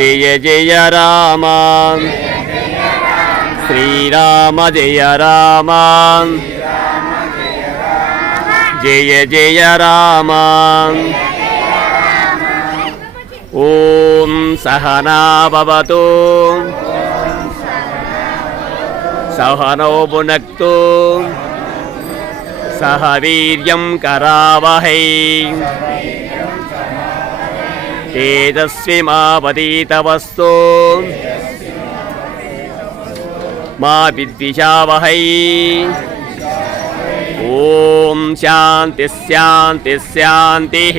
జయ జయ రామ. శ్రీరామ జయ రామ. జయ జయ రామ. ఓం సహనాభవతు సహనోపునక్తు సహ వీర్యం కరావహై. तेजस्विमापतीतवस्तु मा विद्विषावहै ॐ शान्तिः शान्तिः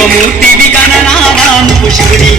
శివమూర్తి ಖುಷಿ శివుడి